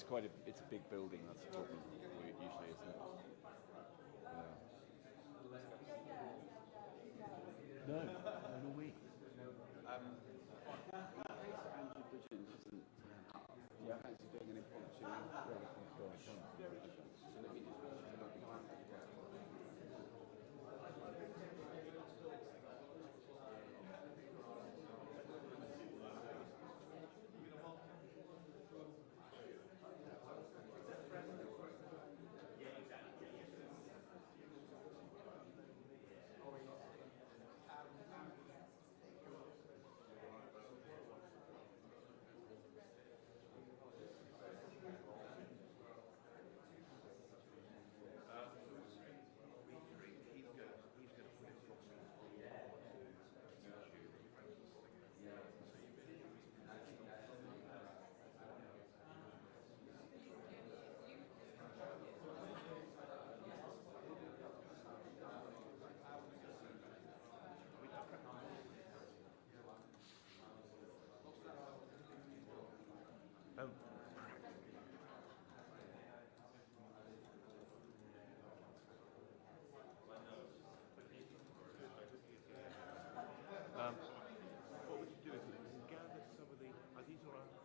it's a big building. That's the problem. Usually, isn't it? No, not a week. Yeah, fancy doing an impromptu. What would you do if we can gather some of the... Are these all our crowd?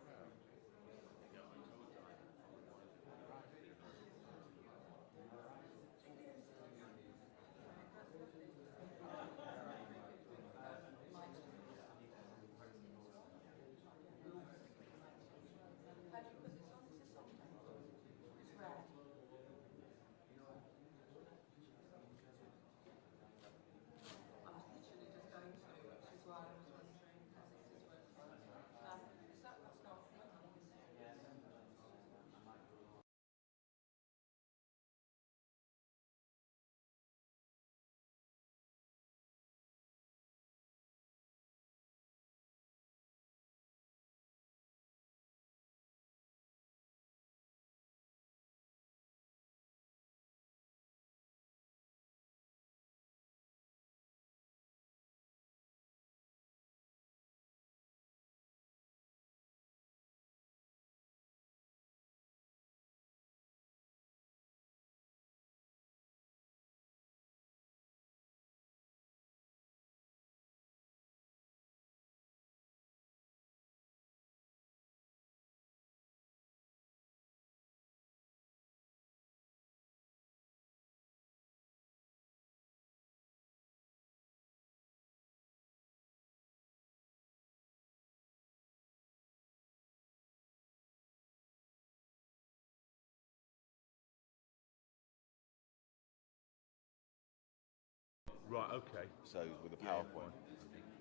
Right, okay. So with a PowerPoint,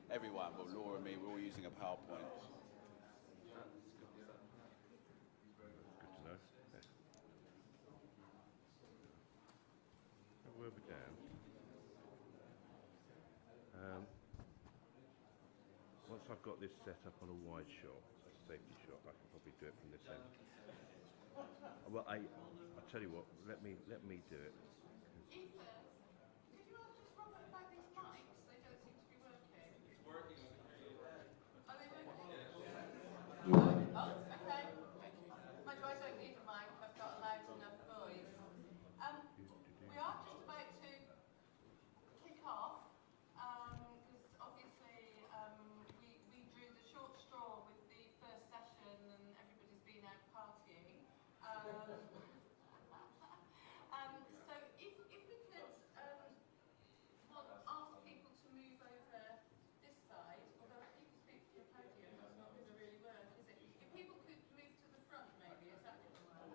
everyone, well, Laura and me, we're all using a PowerPoint. Good to know. Yeah. Where are we down? Once I've got this set up on a wide shot, a safety shot, I can probably do it from this end. Well, I'll tell you what. Let me do it. Ethan, could you ask just Robert about these mics? They don't seem to be working. It's working. Are they working? Oh, okay. Mind you, I don't need a mic. I've got a loud enough voice. We are just about to kick off because obviously we drew the short straw with the first session and everybody's been out partying. So if we could ask people to move over this side, although if people speak to the podium, that's not going to really work, is it? If people could move to the front, maybe, is that going to work?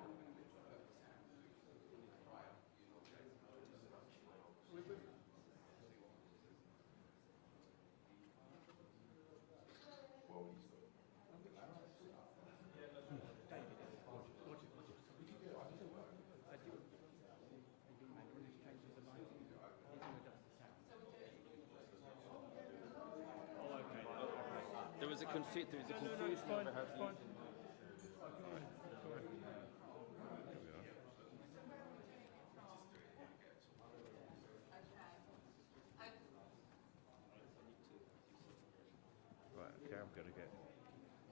There was a confusion over how to use it. Right, okay, I'm going to get...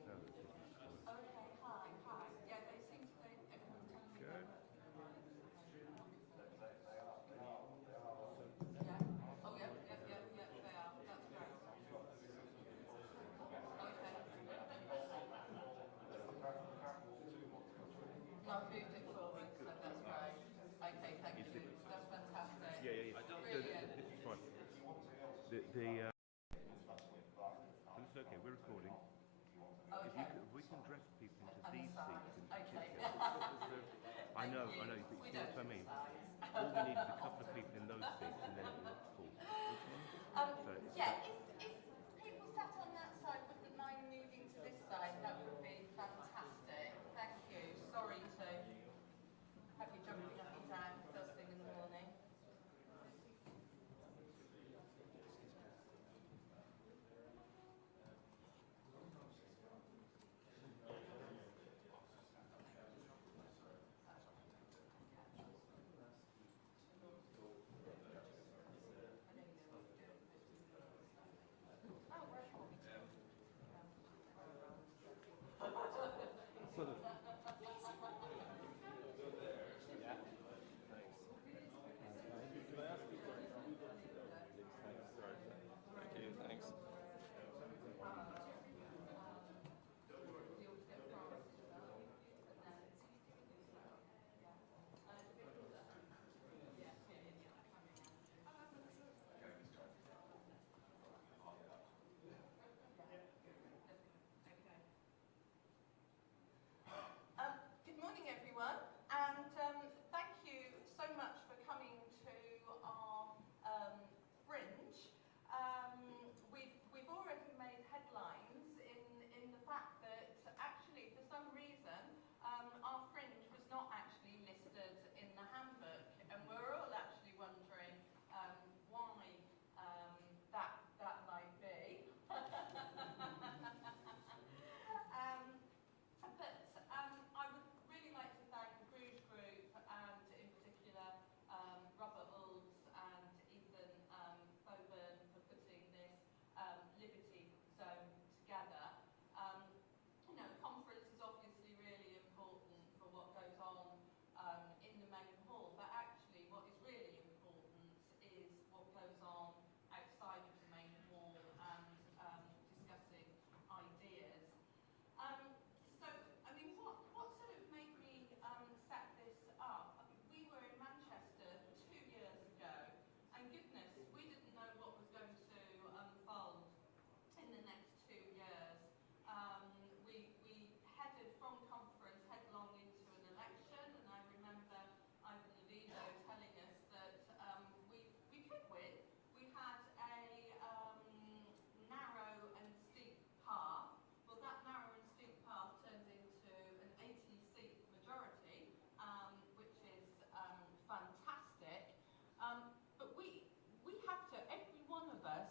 Okay, hi. Yeah, they seem to Oh, If, okay. if we can dress people into And the these size. seats in Okay. particular, I know, Thank you. but you We see don't what I do mean? size. All we need is a couple of people in those seats and then it will look full. So it's Yeah, that, if people sat on that side wouldn't mind moving to this side, that would be fantastic. Thank you. Sorry to have you jumping up and down first thing in the morning. Oh, where are we? sort of, Thank you, thanks. Good morning, everyone, and thank you so much for coming to our fringe. We've already made headlines in the fact that actually, for some reason, our fringe was not actually listed in the handbook, and we're all actually wondering why that might be. I would really like to thank the Bruges Group and in particular Robert Olds and Ethan Boburn for putting this Liberty Zone together. Conference is obviously really important for what goes on in the main hall, but actually what is really important is what goes on outside of the main hall and discussing ideas. What sort of made me set this up? We were in Manchester 2 years ago, and goodness, we didn't know what was going to unfold in the next 2 years. We headed from conference headlong into an election, and I remember Ivan Levido telling us that we could win. We had a narrow and steep path. Well, that narrow and steep path turned into an 80-seat majority, which is fantastic. But we have to, every one of us,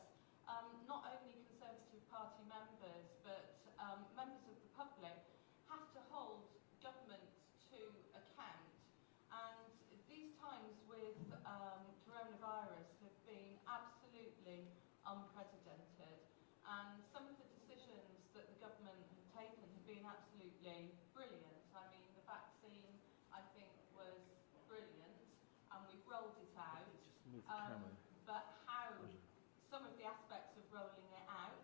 not only Conservative Party members, but members of the public, have to hold government to account. And these times with coronavirus have been absolutely unprecedented. And some of the decisions that the government have taken have been absolutely brilliant. I mean, the vaccine, I think, was brilliant, and we've rolled it out. But how some of the aspects of rolling it out,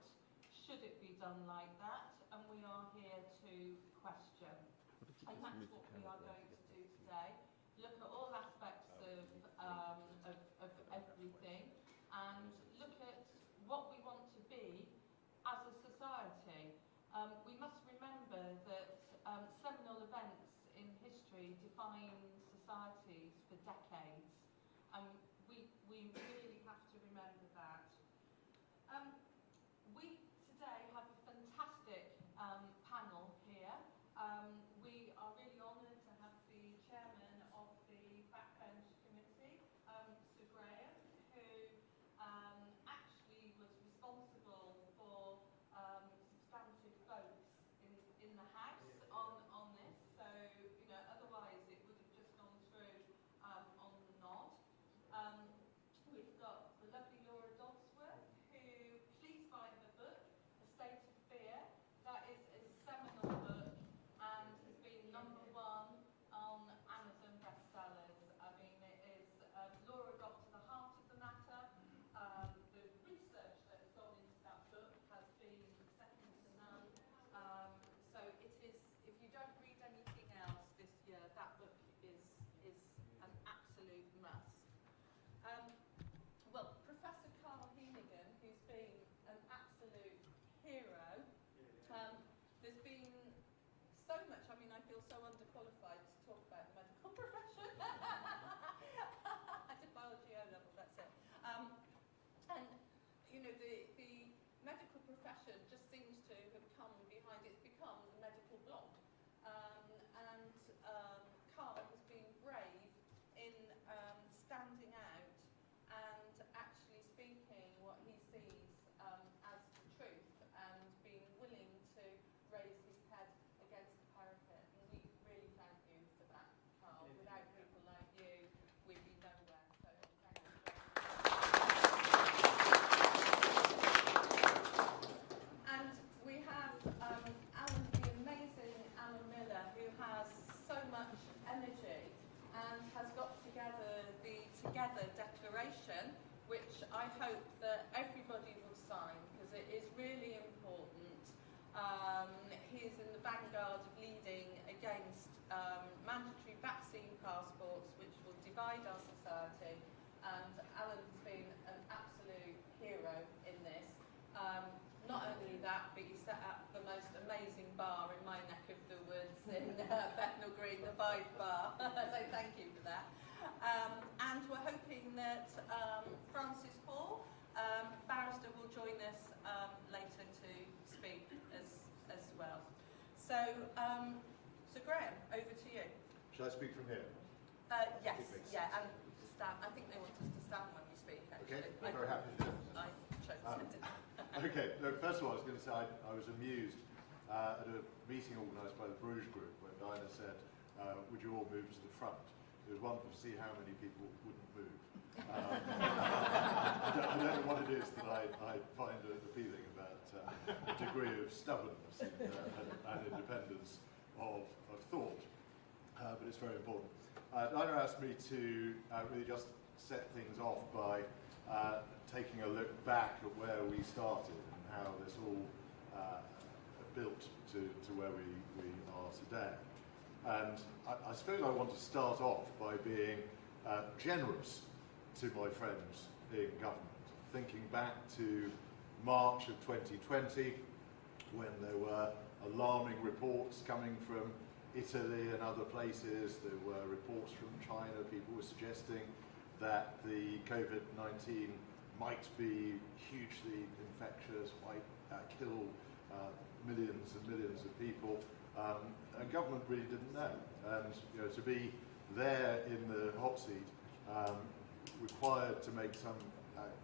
should it be done like that? And we are here to question. And that's what we are going to do today. Look at all aspects of everything and look at what we want to be as a society. We must remember that seminal events in history define societies for decades, and we really have to remember that. We today have a fantastic panel here. We are really honoured to have the chairman of the Backbench Committee, Sir Graham, who actually was responsible for substantive votes in the House on this. So, otherwise it would have just gone through so underqualified to talk about the medical profession. I did biology O level, that's it. And you know, the medical profession just seems to have come behind. It's become the medical blog. Carl has been brave in standing out and actually speaking what he sees as the truth and being willing to raise his head against the parapet. And we really thank you for that, Carl. Without people like you, we'd be nowhere. So thank you. And we have Alan, the amazing Alan Miller, who has so much energy and has got together the Together Declaration, which I hope that everybody will sign because it is really important. He is in the vanguard of leading against mandatory vaccine passports, which will divide our society. And Alan has been an absolute hero in this. Not only that, but he set up the most amazing bar in my neck of the woods in Bethnal Green, the Vibe Bar. So thank you for that. And we're hoping that Francis Hall, barrister, will join us later to speak as well. So, so Graham, over to you. Shall I speak from here? Yes, yeah, and stand. I think they want us to stand when we speak, actually. Okay, I'm very happy to do it. I chose to. Okay, no, first of all, I was going to say I was amused at a meeting organised by the Bruges Group when Diana said, would you all move to the front? It was wonderful to see how many people wouldn't move. I don't know what it is that I find appealing about the degree of stubbornness and independence of thought, but it's very important. Diana asked me to really just set things off by taking a look back at where we started and how this all built to where we are today. And I suppose I want to start off by being generous to my friends in government, thinking back to March of 2020 when there were alarming reports coming from Italy and other places. There were reports from China. People were suggesting that the COVID-19 might be hugely infectious, might kill millions and millions of people, and government really didn't know. And to be there in the hot seat required to make some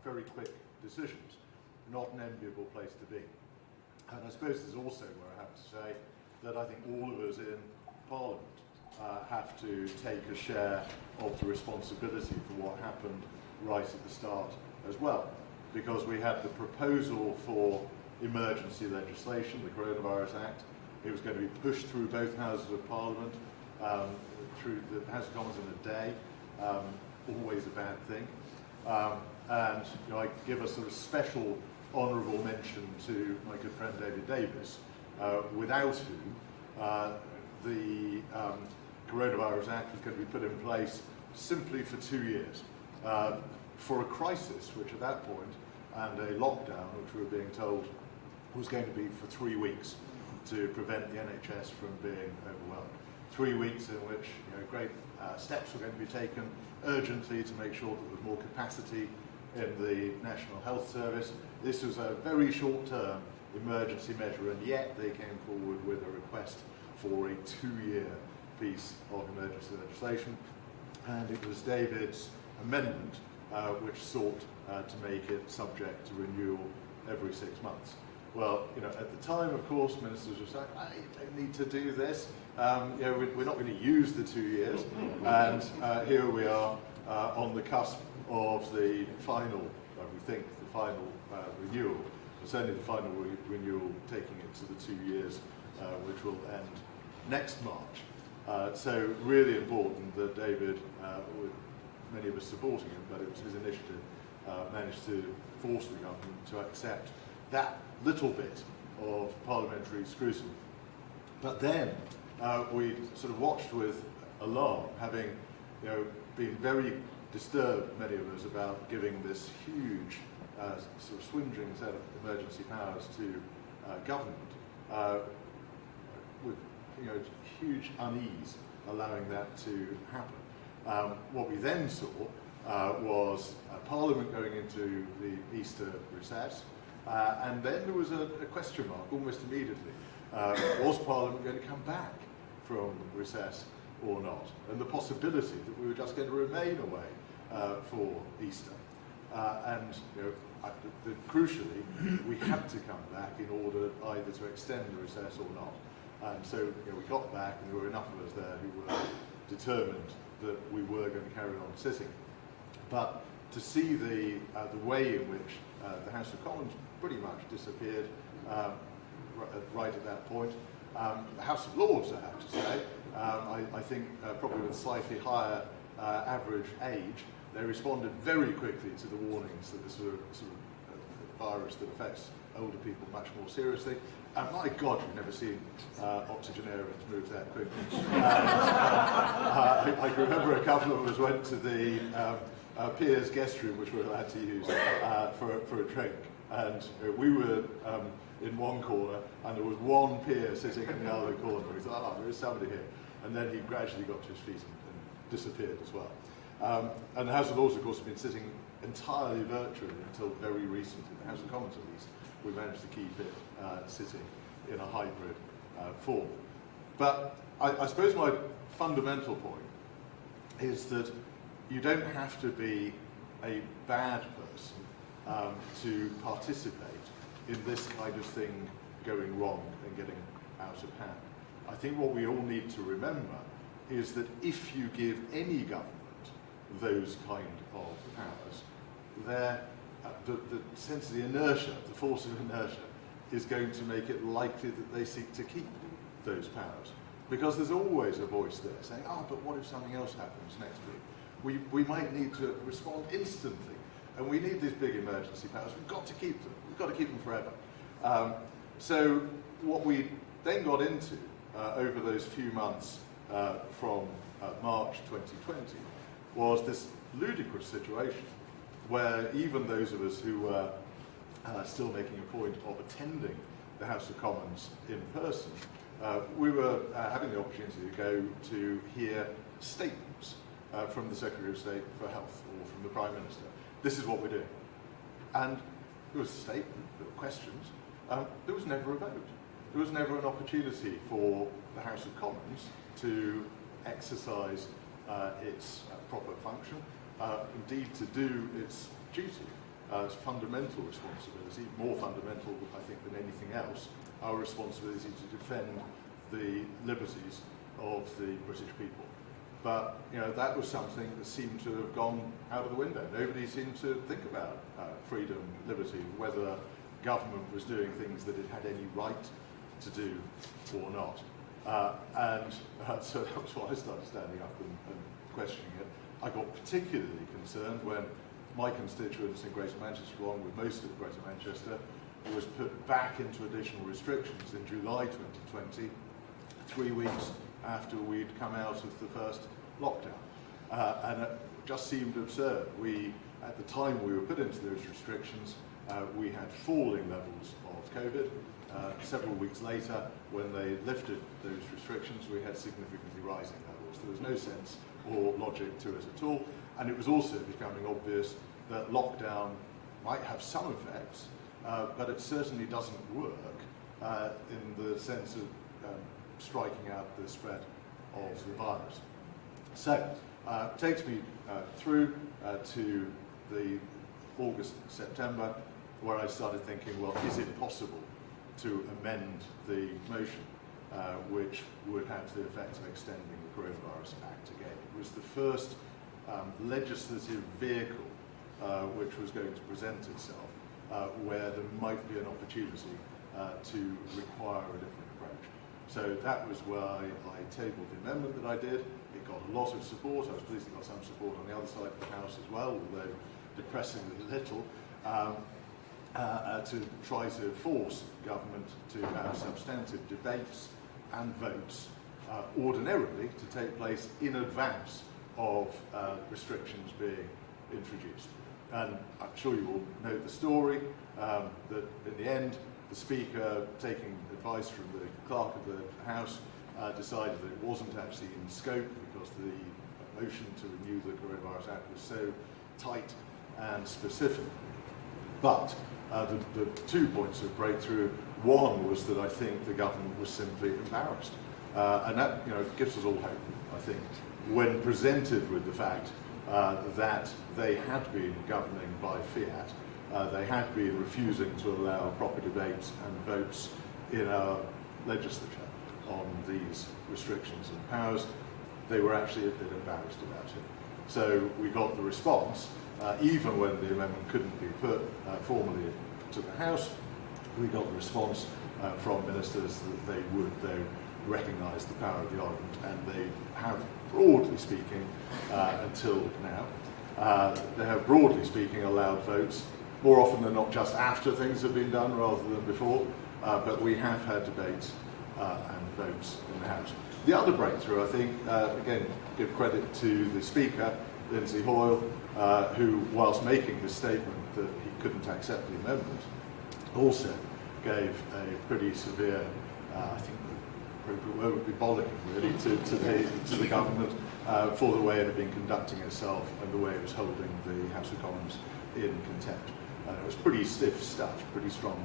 very quick decisions. Not an enviable place to be. And I suppose there's also where I have to say that I think all of us in Parliament have to take a share of the responsibility for what happened right at the start as well, because we had the proposal for emergency legislation, the Coronavirus Act. It was going to be pushed through both houses of Parliament, through the House of Commons in a day, always a bad thing. And I give a sort of special honourable mention to my good friend David Davis, without whom the Coronavirus Act was going to be put in place simply for 2 years. For a crisis, which at that point, and a lockdown, which we were being told was going to be for 3 weeks to prevent the NHS from being overwhelmed. 3 weeks in which great steps were going to be taken urgently to make sure that there was more capacity in the National Health Service. This was a very short-term emergency measure, and yet they came forward with a request for a 2-year piece of emergency legislation, and it was David's amendment which sought to make it subject to renewal every 6 months. Well, at the time, of course, ministers were saying, "I don't need to do this. We're not going to use the 2 years," and here we are on the cusp of the final, we think, the final renewal, certainly the final renewal, taking it to the 2 years, which will end next March. So really important that David, with many of us supporting him, but it was his initiative, managed to force the government to accept that little bit of parliamentary scrutiny. But then we sort of watched with alarm, having been very disturbed, many of us, about giving this huge sort of swinging set of emergency powers to government, with huge unease allowing that to happen. What we then saw was Parliament going into the Easter recess, and then there was a question mark almost immediately. Was Parliament going to come back from recess or not? And the possibility that we were just going to remain away for Easter. Crucially, we had to come back in order either to extend the recess or not. And so we got back, and there were enough of us there who were determined that we were going to carry on sitting. But to see the way in which the House of Commons pretty much disappeared right at that point. The House of Lords, I have to say, I think probably with a slightly higher average age, they responded very quickly to the warnings that this was a virus that affects older people much more seriously. And my God, you've never seen octogenarians move that quickly. I can remember a couple of us went to the peers' guest room, which we're allowed to use, for a drink. And we were in one corner, and there was one peer sitting in the other corner. We thought, there is somebody here. And then he gradually got to his feet and disappeared as well. And the House of Lords, of course, has been sitting entirely virtually until very recently. The House of Commons, at least, we managed to keep it sitting in a hybrid form. But I suppose my fundamental point is that you don't have to be a bad person to participate in this kind of thing going wrong and getting out of hand. I think what we all need to remember is that if you give any government those kind of powers, the sense of the inertia, the force of inertia, is going to make it likely that they seek to keep those powers. Because there's always a voice there saying, but what if something else happens next week? We might need to respond instantly, and we need these big emergency powers. We've got to keep them. We've got to keep them forever. So what we then got into over those few months from March 2020 was this ludicrous situation where even those of us who were still making a point of attending the House of Commons in person, we were having the opportunity to go to hear statements from the Secretary of State for Health or from the Prime Minister. This is what we're doing. And there was a statement, there were questions. There was never a vote. There was never an opportunity for the House of Commons to exercise its proper function, indeed to do its duty, its fundamental responsibility, more fundamental, I think, than anything else, our responsibility to defend the liberties of the British people. But that was something that seemed to have gone out of the window. Nobody seemed to think about freedom, liberty, whether government was doing things that it had any right to do or not. So that was why I started standing up and questioning it. I got particularly concerned when my constituents in Greater Manchester, along with most of Greater Manchester, was put back into additional restrictions in July 2020, 3 weeks after we'd come out of the first lockdown. And it just seemed absurd. At the time we were put into those restrictions, we had falling levels of COVID. Several weeks later, when they lifted those restrictions, we had significantly rising levels. There was no sense or logic to it at all. And it was also becoming obvious that lockdown might have some effects, but it certainly doesn't work in the sense of striking out the spread of the virus. So it takes me through to the August, September, where I started thinking, well, is it possible to amend the motion which would have the effect of extending the Coronavirus Act again? It was the first legislative vehicle which was going to present itself where there might be an opportunity to require a different approach. So that was why I tabled the amendment that I did. It got a lot of support. I was pleased it got some support on the other side of the House as well, although depressingly little, to try to force government to have substantive debates and votes ordinarily to take place in advance of restrictions being introduced. And I'm sure you all know the story, that in the end, the Speaker, taking advice from the Clerk of the House, decided that it wasn't actually in scope because the motion to renew the Coronavirus Act was so tight and specific. But the 2 points of breakthrough, one was that I think the government was simply embarrassed. And that gives us all hope, I think, when presented with the fact that they had been governing by fiat, they had been refusing to allow proper debates and votes in our legislature on these restrictions and powers. They were actually a bit embarrassed about it. So we got the response, even when the amendment couldn't be put formally to the House, we got the response from ministers that they would, though, recognise the power of the argument, and they have, broadly speaking, until now, they have, broadly speaking, allowed votes, more often than not just after things have been done rather than before, but we have had debates and votes in the House. The other breakthrough, I think, again, give credit to the Speaker, Lindsay Hoyle, who, whilst making his statement that he couldn't accept the amendment, also gave a pretty severe, I think the appropriate word would be bollocking, really, to the government for the way it had been conducting itself and the way it was holding the House of Commons in contempt. It was pretty stiff stuff, pretty strong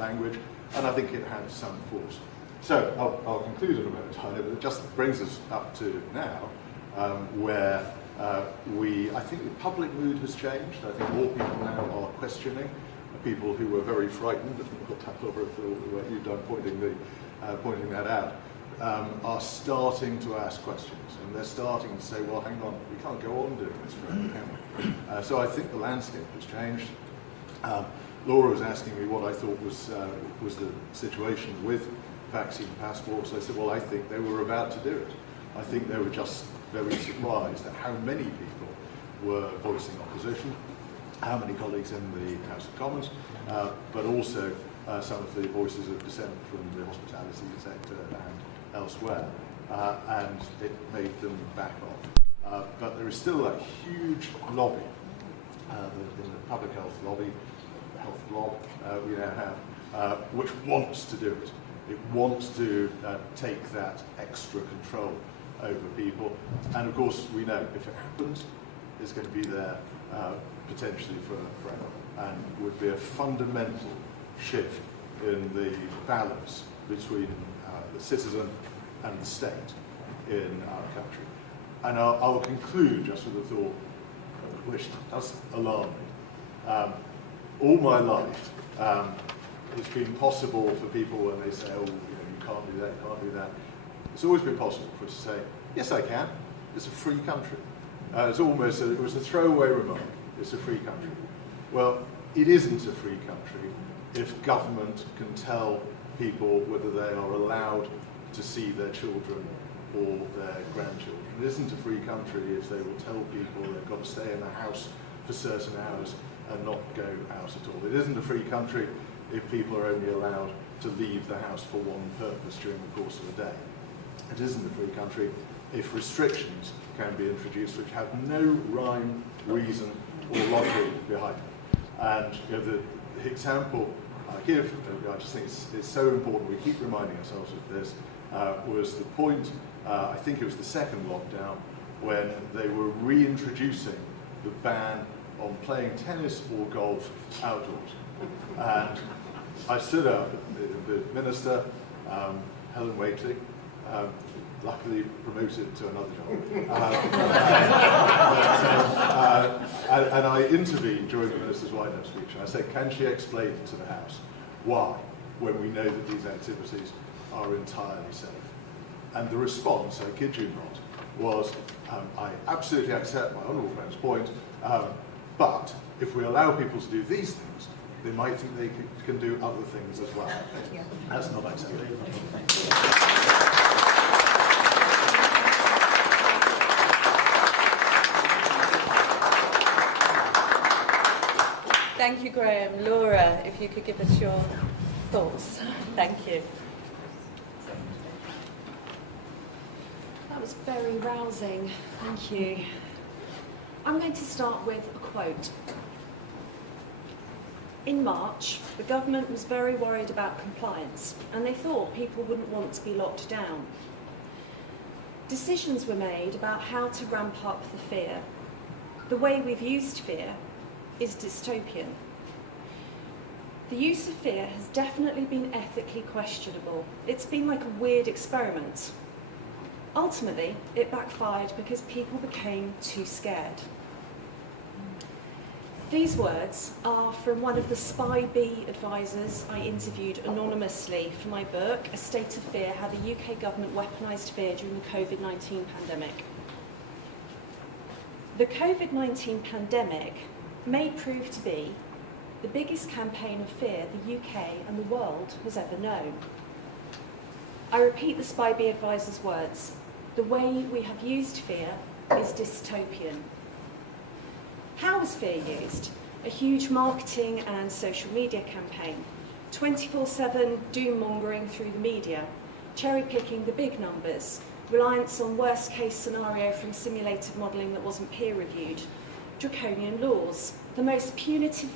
language, and I think it had some force. So I'll conclude in a moment, but it just brings us up to now, where I think the public mood has changed. I think more people now are questioning. People who were very frightened, I think we'll tap over what you've done pointing that out, are starting to ask questions, and they're starting to say, well, hang on, we can't go on doing this forever, can we? So I think the landscape has changed. Laura was asking me what I thought was the situation with vaccine passports. I said, well, I think they were about to do it. I think they were just very surprised at how many people were voicing opposition, how many colleagues in the House of Commons, but also some of the voices of dissent from the hospitality sector and elsewhere, and it made them back off. But there is still a huge lobby, in the public health lobby, health blob we now have, which wants to do it. It wants to take that extra control over people, and of course we know if it happens, it's going to be there potentially forever, and would be a fundamental shift in the balance between the citizen and the state in our country. And I'll conclude just with a thought which does alarm me. All my life, it's been possible for people when they say, oh, you can't do that, you can't do that. It's always been possible for us to say, yes, I can. It's a free country. It was a throwaway remark. It's a free country. Well, it isn't a free country if government can tell people whether they are allowed to see their children or their grandchildren. It isn't a free country if they will tell people they've got to stay in the house for certain hours and not go out at all. It isn't a free country if people are only allowed to leave the house for one purpose during the course of a day. It isn't a free country if restrictions can be introduced which have no rhyme, reason, or logic behind them. And the example I give, I just think it's so important, we keep reminding ourselves of this, was the point, I think it was the second lockdown, when they were reintroducing the ban on playing tennis or golf outdoors. And I stood up, the minister, Helen Waitley, luckily promoted to another job. And I intervened during the minister's wind-up speech, and I said, can she explain to the House why, when we know that these activities are entirely safe? And the response, I kid you not, was, I absolutely accept my honourable friend's point, but if we allow people to do these things, they might think they can do other things as well. That's not acceptable. Thank you, Graham. Laura, if you could give us your thoughts. Thank you. That was very rousing. Thank you. I'm going to start with a quote. In March, the government was very worried about compliance, and they thought people wouldn't want to be locked down. Decisions were made about how to ramp up the fear. The way we've used fear is dystopian. The use of fear has definitely been ethically questionable. It's been like a weird experiment. Ultimately, it backfired because people became too scared. These words are from one of the Spy B advisors I interviewed anonymously for my book, A State of Fear, How the UK Government Weaponised Fear During the COVID-19 Pandemic. The COVID-19 pandemic may prove to be the biggest campaign of fear the UK and the world has ever known. I repeat the Spy B advisor's words: the way we have used fear is dystopian. How was fear used? A huge marketing and social media campaign, 24/7 doom-mongering through the media, cherry-picking the big numbers, reliance on worst-case scenario from simulated modelling that wasn't peer-reviewed, draconian laws, the most punitive